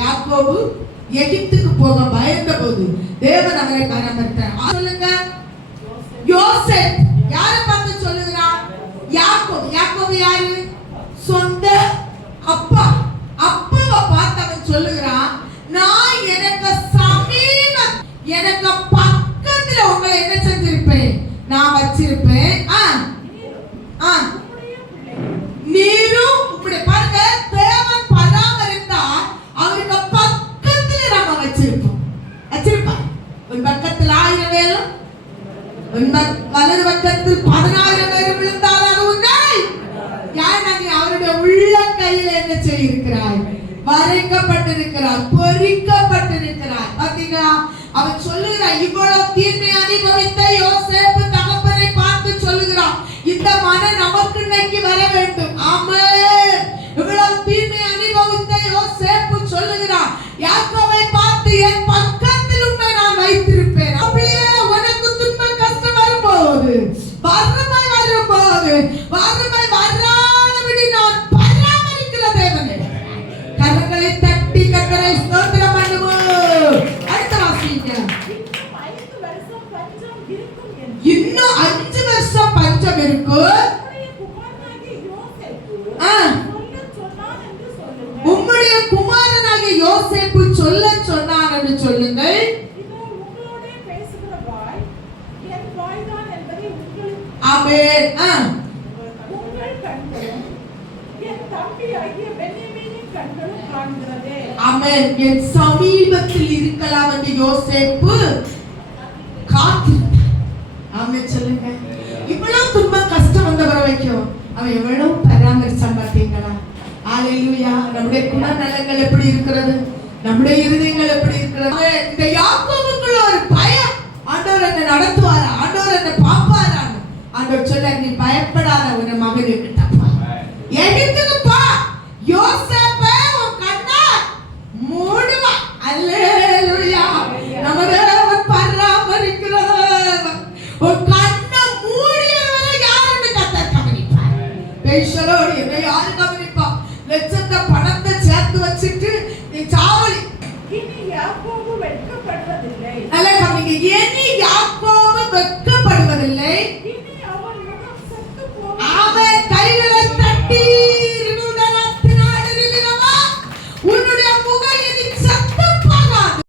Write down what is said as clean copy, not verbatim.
யாக்கோபு எகிப்துக்கு போக பயந்த போது தேவன் அவரை பராமரித்தார். சொல்லுங்க, யோசேப். யாரை பார்த்து சொல்லுகிறான்? யாக்கோபு. யாக்கோபு யாரு? சொந்த அப்பா. அப்பாவை பார்த்து அவன் சொல்லுகிறான், நான் எனக்கு எனக்கு பக்கத்துல உங்களை என்ன செஞ்சிருப்பேன், நான் வச்சிருப்பேன். நீரும் இப்படி பாருங்க, தேவன் பராமரித்தா அவருக்கு பக்கத்துல நம்ம வச்சிருப்போம். ஒரு பக்கத்தில் 1000 பேரும், வலது பக்கத்தில் 10000 பேரும் விழுந்தால் அது உன்னை யார்? நீ அவருடைய உள்ள கையில் என்ன செய்திருக்கிறாய்? வரைக்கப்பட்டிருக்கிறார், பொறிக்கப்பட்டிருக்கிறார். பாத்தீங்களா? அவன் சொல்லுகிறான், இவ்வளவு தீமை அனுபவித்த யோசேப்பு தகப்பனை பார்த்து சொல்லுகிறான், இந்த மனம் நமக்கு இன்னைக்கு வர வேண்டும். ஆமென். இவ்வளவு தீமை அனுபவித்த யோசேப்பு சொல்லுகிறான், யாக்கோபை பார்த்து என் பக்கத்தில் உன்னை நான் வைத்திருப்பேன். அப்படியே உனக்கு துன்பம் கஷ்டம் வரும்போது, வறுமை வரும்போது, வறுமை வராதபடி நான் பராமரிக்கிற தேவனே. கரங்களை தட்டி கர்த்தரை ஸ்தோத்திரம் பண்ணுவோம். அடுத்த வாசிங்க. இன்னும் 5 வருஷம் பஞ்சம் இருக்கும். உம்முடைய குமாரனாகிய யோசேப்பு சொல்ல சொன்னான் என்று சொல்லுங்கள். ஆமென். ஆமென். என் சமீபத்தில் இருக்கலாம் என்று யோசேப்பு காத்திருந்தான். ஆமென் சொல்லுங்க. இவ்வளவு துன்பம் கஷ்டம் வந்த வரைக்கும் அவன் எவ்வளவு பராமரிச்சான் பார்த்தீங்களா? ஹalleluya. நம்முடைய குணநலங்கள் எப்படி இருக்கிறது? நம்முடைய இருதயங்கள் எப்படி இருக்கிறது? இந்த யாக்கோபுக்குள்ள ஒரு பயம், ஆண்டவர் என்ன நடத்துவாரா, ஆண்டவர் என்ன பாப்பாரா? ஆண்டவர் சொல்ல, நீ பயப்படாத, உன் மகன் இருக்கட்டப்பா, எகிப்துக்கு போ, யோசேப்பை உன் கண்ணை மூடுவா. ஹalleluya. நம்ம தேவன் பராமரிக்கிறவர். உன் கண்ணை மூடியவரை யாருன்னு கர்த்தர் கவனிப்பார். பேசலோடு என்னை யாரு கவனிப்பா? லட்சத்தை பணத்தை சேர்த்து வச்சுட்டு நீ சாவலி. இனி யாக்கோபு வெட்கப்படுவதில்லை. நல்ல கவனிங்க. இனி யாக்கோபு வெட்க